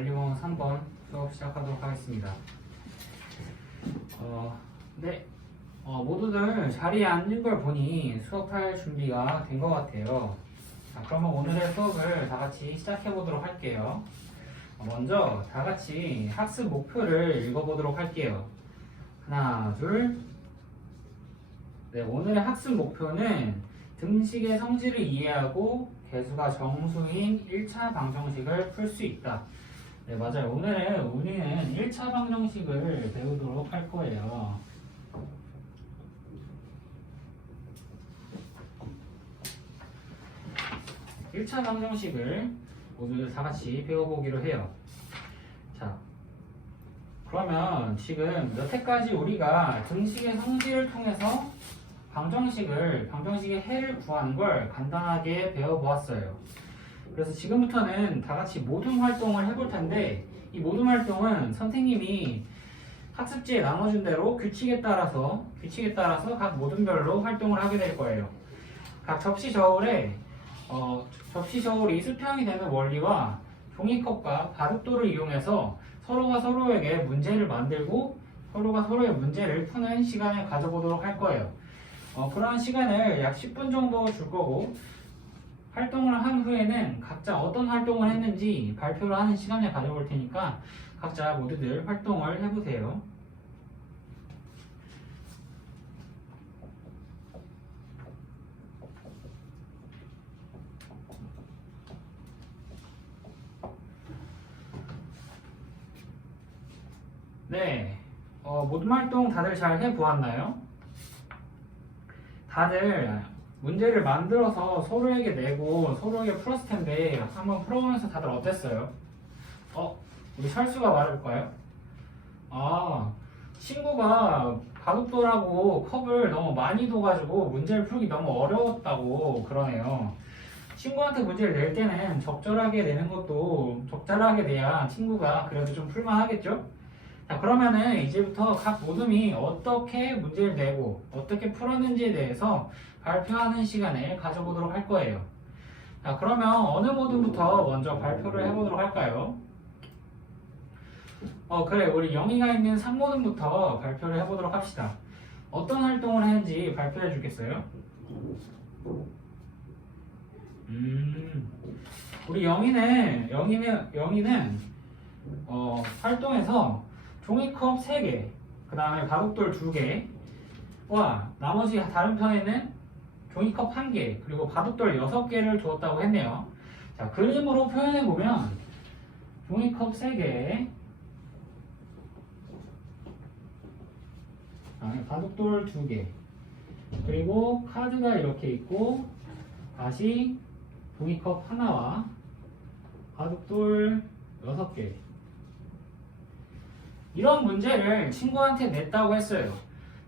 관리원 3번 수업 시작하도록 하겠습니다. 네, 모두들 자리에 앉은 걸 보니 수업할 준비가 된 것 같아요. 자, 그러면 오늘의 수업을 다 같이 시작해 보도록 할게요. 먼저 다 같이 학습 목표를 읽어보도록 할게요. 하나, 둘. 네, 오늘의 학습 목표는 등식의 성질을 이해하고 개수가 정수인 1차 방정식을 풀 수 있다. 네, 맞아요. 오늘은 우리는 1차 방정식을 배우도록 할 거예요. 일 1차 방정식을 모두 다 같이 배워보기로 해요. 자, 그러면 지금 여태까지 우리가 등식의 성질을 통해서 방정식의 해를 구하는 걸 간단하게 배워보았어요. 그래서 지금부터는 다 같이 모둠 활동을 해볼 텐데, 이 모둠 활동은 선생님이 학습지에 나눠준 대로 규칙에 따라서 각 모둠별로 활동을 하게 될 거예요. 각 접시 저울에 접시 저울이 수평이 되는 원리와 종이컵과 바둑돌을 이용해서 서로가 서로에게 문제를 만들고 서로가 서로의 문제를 푸는 시간을 가져보도록 할 거예요. 그런 시간을 약 10분 정도 줄 거고, 활동을 한 후에는 각자 어떤 활동을 했는지 발표를 하는 시간을 가져볼 테니까 각자 모두들 활동을 해보세요. 네, 모둠 활동 다들 잘 해보았나요? 다들 문제를 만들어서 서로에게 내고 서로에게 풀었을 텐데 한번 풀어보면서 다들 어땠어요? 우리 철수가 말해볼까요? 친구가 바둑돌하고 컵을 너무 많이 둬가지고 문제를 풀기 너무 어려웠다고 그러네요. 친구한테 문제를 낼 때는 적절하게 내는 것도 적절하게 내야 친구가 그래도 좀 풀만하겠죠? 자, 그러면은 이제부터 각 모둠이 어떻게 문제를 내고 어떻게 풀었는지에 대해서 발표하는 시간을 가져보도록 할 거예요. 자, 그러면 어느 모둠부터 먼저 발표를 해보도록 할까요? 그래, 우리 영희가 있는 3모둠부터 발표를 해보도록 합시다. 어떤 활동을 했는지 발표해 주겠어요? 우리 영희는 활동에서 종이컵 3개, 그 다음에 바둑돌 2개와 나머지 다른 편에는 종이컵 1개, 그리고 바둑돌 6개를 두었다고 했네요. 자, 그림으로 표현해보면 종이컵 3개, 바둑돌 2개, 그리고 카드가 이렇게 있고 다시 종이컵 하나와 바둑돌 6개, 이런 문제를 친구한테 냈다고 했어요.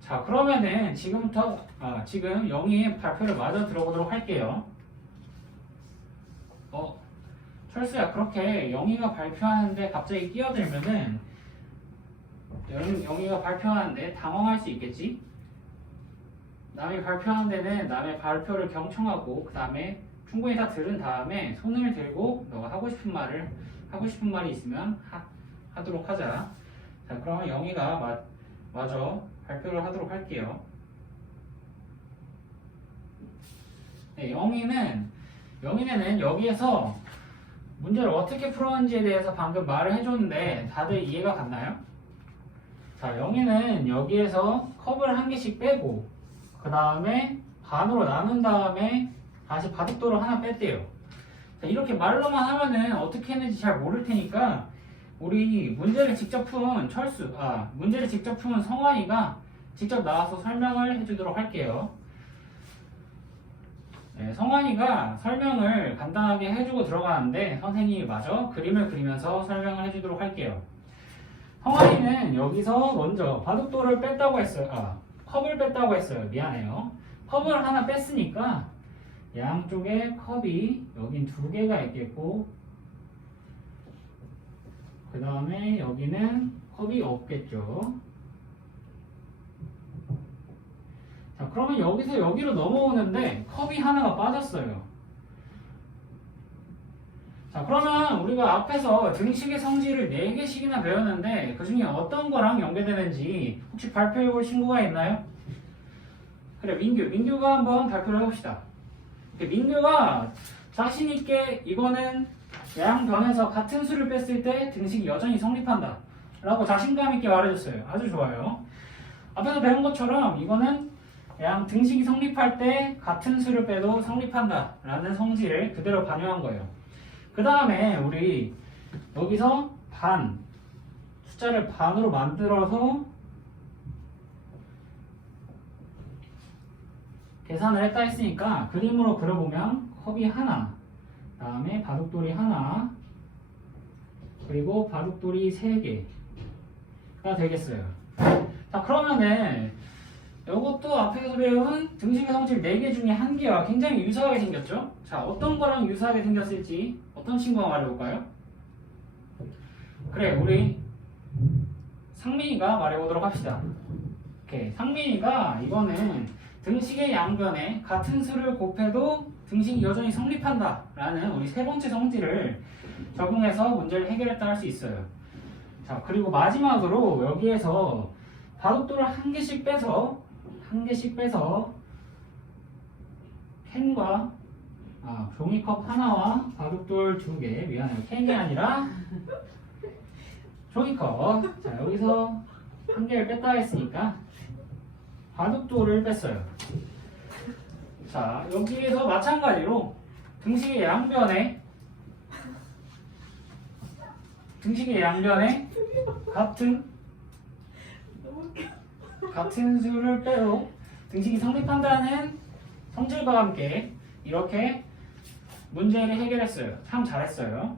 자, 그러면은 지금 영희의 발표를 마저 들어보도록 할게요. 철수야, 그렇게 영희가 발표하는데 갑자기 끼어들면은 영희가 발표하는데 당황할 수 있겠지? 남이 발표하는 데는 남의 발표를 경청하고 그 다음에 충분히 다 들은 다음에 손을 들고 너가 하고 싶은 말이 있으면 하도록 하자. 자, 그러면 영희가 마저 발표를 하도록 할게요. 네, 영희는 여기에서 문제를 어떻게 풀었는지에 대해서 방금 말을 해줬는데 다들 이해가 갔나요? 자, 영희는 여기에서 컵을 한 개씩 빼고 그 다음에 반으로 나눈 다음에 다시 바둑돌을 하나 뺐대요. 자, 이렇게 말로만 하면은 어떻게 했는지 잘 모를 테니까 우리 문제를 직접 푼 성환이가 직접 나와서 설명을 해주도록 할게요. 네, 성환이가 설명을 간단하게 해주고 들어가는데 선생님이 마저 그림을 그리면서 설명을 해주도록 할게요. 성환이는 여기서 먼저 바둑돌을 뺐다고 했어요. 컵을 뺐다고 했어요. 미안해요. 컵을 하나 뺐으니까 양쪽에 컵이 여긴 2개가 있겠고 그 다음에 여기는 컵이 없겠죠. 자, 그러면 여기서 여기로 넘어오는데 컵이 하나가 빠졌어요. 자, 그러면 우리가 앞에서 등식의 성질을 4개씩이나 배웠는데 그 중에 어떤 거랑 연계되는지 혹시 발표해볼 친구가 있나요? 그래, 민규가 한번 발표를 해봅시다. 민규가 자신있게 이거는 양변에서 같은 수를 뺐을 때 등식이 여전히 성립한다 라고 자신감있게 말해줬어요. 아주 좋아요. 앞에서 배운 것처럼 이거는 양 등식이 성립할 때 같은 수를 빼도 성립한다 라는 성질을 그대로 반영한 거예요. 그 다음에 우리 여기서 숫자를 반으로 만들어서 계산을 했다 했으니까 그림으로 그려보면 컵이 하나, 그 다음에 바둑돌이 하나, 그리고 바둑돌이 3개가 되겠어요. 자, 그러면은 이것도 앞에서 배운 등식의 성질 4개 중에 1개와 굉장히 유사하게 생겼죠? 자, 어떤 거랑 유사하게 생겼을지 어떤 친구가 말해볼까요? 그래, 우리 상민이가 말해보도록 합시다. 오케이, 상민이가 이거는 등식의 양변에 같은 수를 곱해도 등식이 여전히 성립한다 라는 우리 세 번째 성질을 적용해서 문제를 해결했다 할 수 있어요. 자, 그리고 마지막으로 여기에서 바둑돌을 한 개씩 빼서 캔과 종이컵 하나와 바둑돌 2개, 미안해요, 캔이 아니라 종이컵. 자, 여기서 한 개를 뺐다 했으니까 바둑돌을 뺐어요. 자, 여기에서 마찬가지로 등식의 양변에 같은 수를 빼도 등식이 성립한다는 성질과 함께 이렇게 문제를 해결했어요. 참 잘했어요.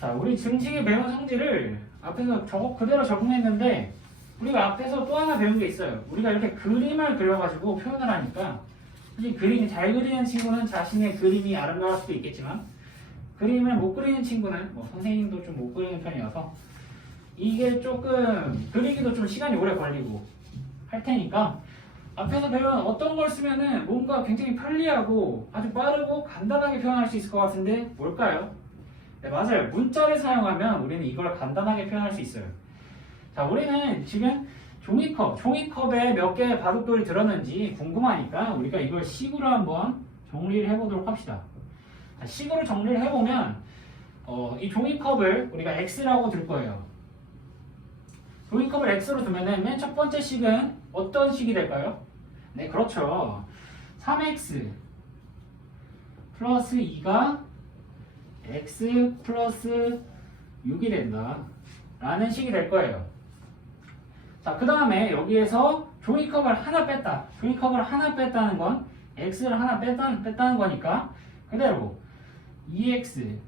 자, 우리 등식의 배운 성질을 앞에서 그대로 적용했는데 우리가 앞에서 또 하나 배운 게 있어요. 우리가 이렇게 그림을 그려가지고 표현을 하니까 사실 그림이 잘 그리는 친구는 자신의 그림이 아름다울 수도 있겠지만 그림을 못 그리는 친구는 선생님도 좀 못 그리는 편이어서 이게 조금 그리기도 좀 시간이 오래 걸리고 할 테니까 앞에서 배운 어떤 걸 쓰면은 뭔가 굉장히 편리하고 아주 빠르고 간단하게 표현할 수 있을 것 같은데 뭘까요? 네, 맞아요. 문자를 사용하면 우리는 이걸 간단하게 표현할 수 있어요. 자, 우리는 지금 종이컵에 몇 개의 바둑돌이 들었는지 궁금하니까 우리가 이걸 식으로 한번 정리를 해보도록 합시다. 자, 식으로 정리를 해보면 이 종이컵을 우리가 X라고 둘 거예요. 종이컵을 X로 두면은 맨 첫 번째 식은 어떤 식이 될까요? 네, 그렇죠. 3X 플러스 2가 X 플러스 6이 된다 라는 식이 될 거예요. 자, 그 다음에 여기에서 종이컵을 하나 뺐다는 건 X를 하나 뺐다는 거니까 그대로 2X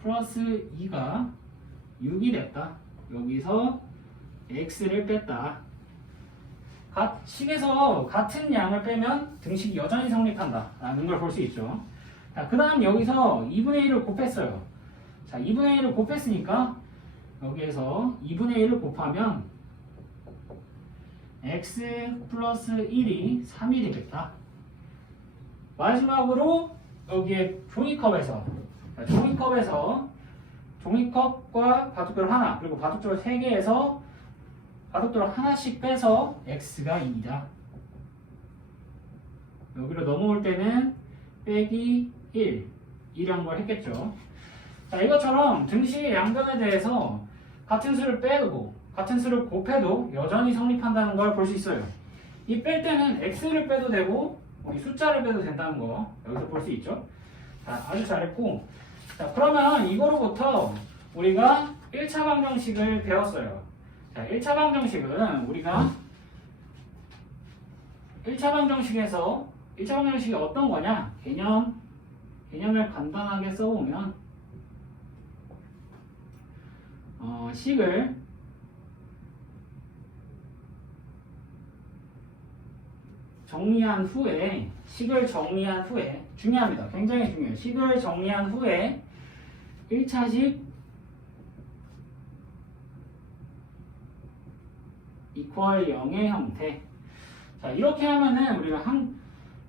플러스 2가 6이 됐다. 여기서 X를 뺐다. 식에서 같은 양을 빼면 등식이 여전히 성립한다 라는 걸 볼 수 있죠. 자, 그 다음 여기서 2분의 1을 곱했어요. 자, 2분의 1을 곱했으니까 여기에서 2분의 1을 곱하면 x 플러스 1이 3이 되겠다. 마지막으로 여기에 종이컵과 바둑돌 하나 그리고 바둑돌 3개에서 바둑돌 하나씩 빼서 x가 2다. 여기로 넘어올 때는 빼기 1이란 걸 했겠죠. 자, 이것처럼 등식의 양변에 대해서 같은 수를 빼고 같은 수를 곱해도 여전히 성립한다는 걸 볼 수 있어요. 이 뺄 때는 x를 빼도 되고 우리 숫자를 빼도 된다는 거 여기서 볼 수 있죠. 자, 아주 잘했고, 자, 그러면 이거로부터 우리가 1차 방정식을 배웠어요. 자, 1차 방정식은 우리가 1차 방정식이 어떤 거냐? 개념을 간단하게 써보면 식을 정리한 후에 중요합니다. 굉장히 중요해요. 식을 정리한 후에 1차식 이퀄 0의 형태. 자, 이렇게 하면은 우리가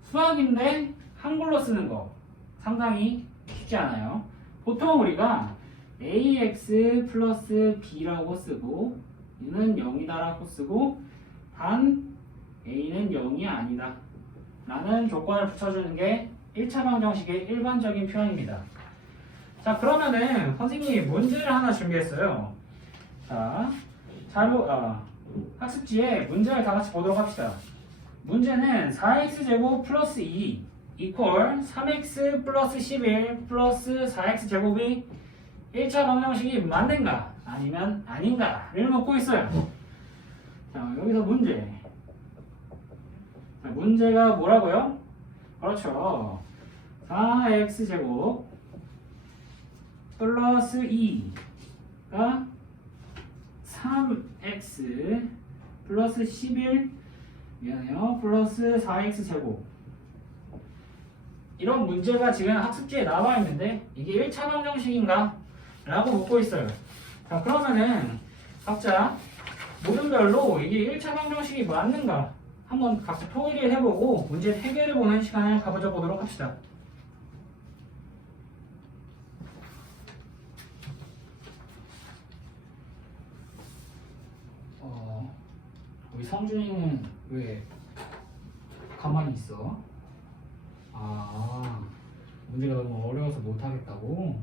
수학인데 한글로 쓰는 거 상당히 쉽지 않아요. 보통 우리가 ax 플러스 b라고 쓰고 는 0이다라고 쓰고 단 a는 0이 아니다 라는 조건을 붙여주는 게 1차 방정식의 일반적인 표현입니다. 자, 그러면은 선생님이 문제를 하나 준비했어요. 자, 학습지에 문제를 다 같이 보도록 합시다. 문제는 4x제곱 플러스 2 이퀄 3x 플러스 11 플러스 4x 제곱이 1차 방정식이 맞는가 아니면 아닌가를 묻고 있어요. 자, 여기서 문제. 자, 문제가 뭐라고요? 그렇죠. 4x제곱 플러스 2가 3x 플러스 11 미안해요. 플러스 4x 제곱. 이런 문제가 지금 학습지에 나와 있는데 이게 1차 방정식인가? 라고 묻고 있어요. 자, 그러면은 각자 모든 별로 이게 1차 방정식이 맞는가? 한번 각자 토의를 해보고 문제 해결해 보는 시간을 가져보도록 합시다. 우리 성준이는 왜 가만히 있어? 문제가 너무 어려워서 못하겠다고?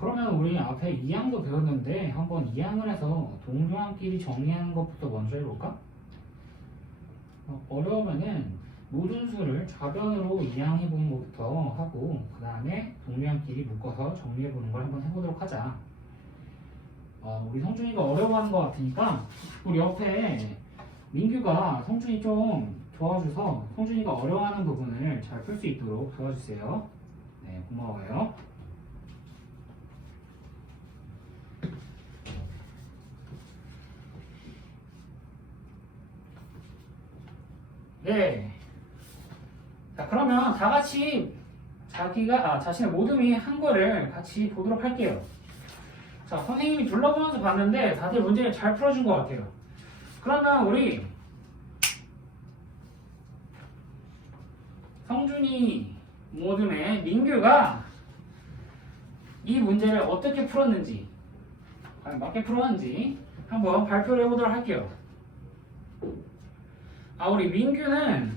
그러면 우리 앞에 2항도 배웠는데 한번 2항을 해서 동료항끼리 정리하는 것부터 먼저 해볼까? 어려우면은 모든 수를 좌변으로 2항 해보는 것부터 하고 그 다음에 동료항끼리 묶어서 정리해보는 걸 한번 해보도록 하자. 우리 성준이가 어려워하는 것 같으니까 우리 옆에 민규가 성준이 좀 도와줘서 성준이가 어려워하는 부분을 잘 풀 수 있도록 도와주세요. 네, 고마워요. 네. 자, 그러면 다 같이 자신의 모둠이 한 거를 같이 보도록 할게요. 자, 선생님이 둘러보면서 봤는데 다들 문제를 잘 풀어준 것 같아요. 그러면 우리 성준이 모둠의 민규가 이 문제를 어떻게 풀었는지, 맞게 풀었는지 한번 발표를 해보도록 할게요. 우리 민규는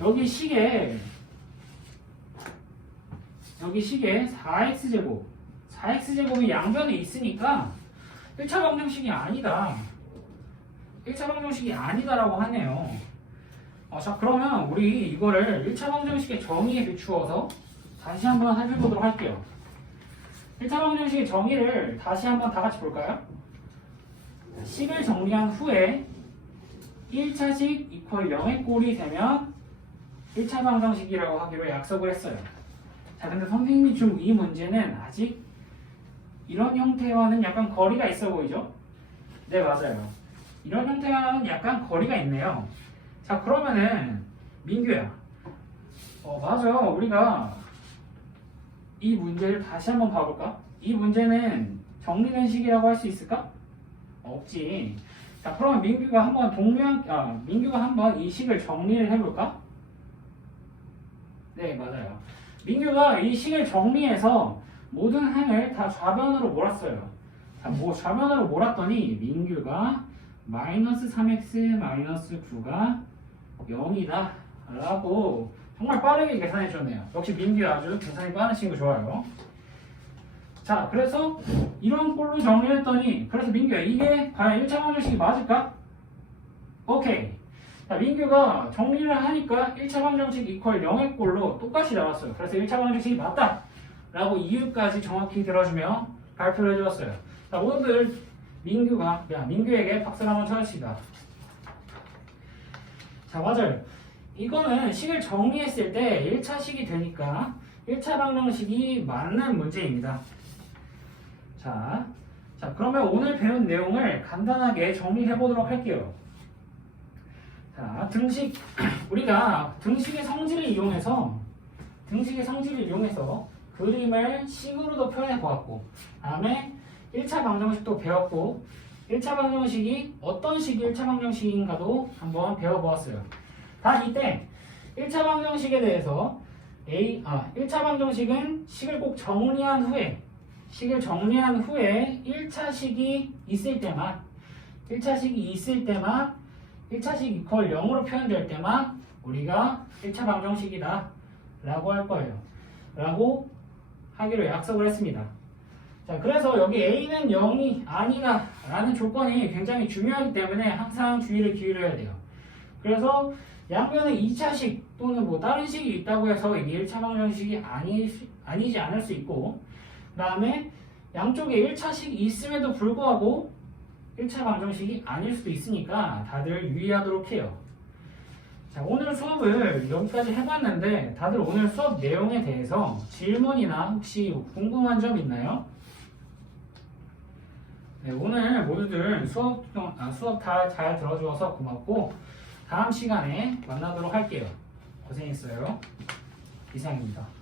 여기 식에 4x제곱이 양변에 있으니까 1차 방정식이 아니다. 1차 방정식이 아니다라고 하네요. 자, 그러면 우리 이거를 1차 방정식의 정의에 비추어서 다시 한번 살펴보도록 할게요. 1차 방정식의 정의를 다시 한번 다 같이 볼까요? 식을 정리한 후에 1차식 이퀄 0의 꼴이 되면 1차 방정식이라고 하기로 약속을 했어요. 자, 근데 선생님이 준 이 문제는 아직 이런 형태와는 약간 거리가 있어 보이죠? 네, 맞아요. 이런 형태와는 약간 거리가 있네요. 자, 그러면은 민규야, 맞아. 우리가 이 문제를 다시 한번 봐볼까? 이 문제는 정리된 식이라고 할 수 있을까? 없지. 자, 그러면 민규가 한번 이 식을 정리를 해볼까? 네, 맞아요. 민규가 이 식을 정리해서 모든 항을 다 좌변으로 몰았어요. 자, 좌변으로 몰았더니 민규가 마이너스 3x 마이너스 9가 0이다 라고 정말 빠르게 계산해 줬네요. 역시 민규 아주 계산이 빠른 친구 좋아요. 자, 그래서 이런 꼴로 정리했더니, 그래서 민규야, 이게 과연 1차 방정식이 맞을까? 오케이. 자, 민규가 정리를 하니까 1차 방정식 이퀄 0의 꼴로 똑같이 나왔어요. 그래서 1차 방정식이 맞다 라고 이유까지 정확히 들어주며 발표를 해주었어요. 자, 모두들 민규에게 박수를 한번 쳐주시다. 자, 맞아요. 이거는 식을 정리했을 때 1차 식이 되니까 1차 방정식이 맞는 문제입니다. 자, 그러면 오늘 배운 내용을 간단하게 정리해 보도록 할게요. 자, 우리가 등식의 성질을 이용해서 그림을 식으로도 표현해 보았고, 다음에 1차 방정식도 배웠고, 1차 방정식이 어떤 식이 1차 방정식인가도 한번 배워보았어요. 다 이때 1차 방정식에 대해서 1차 방정식은 식을 꼭 정리한 후에 1차식이 있을 때만 1차식 이퀄 0으로 표현될 때만 우리가 1차 방정식이다 라고 할 거예요. 라고 하기로 약속을 했습니다. 자, 그래서 여기 A는 0이 아니다 라는 조건이 굉장히 중요하기 때문에 항상 주의를 기울여야 돼요. 그래서 양변에 2차식 또는 뭐 다른 식이 있다고 해서 이게 1차 방정식이 아니지 않을 수 있고, 그 다음에 양쪽에 1차식이 있음에도 불구하고 1차 방정식이 아닐 수도 있으니까 다들 유의하도록 해요. 자, 오늘 수업을 여기까지 해봤는데 다들 오늘 수업 내용에 대해서 질문이나 혹시 궁금한 점 있나요? 네, 오늘 모두들 수업 다 잘 들어주셔서 고맙고 다음 시간에 만나도록 할게요. 고생했어요. 이상입니다.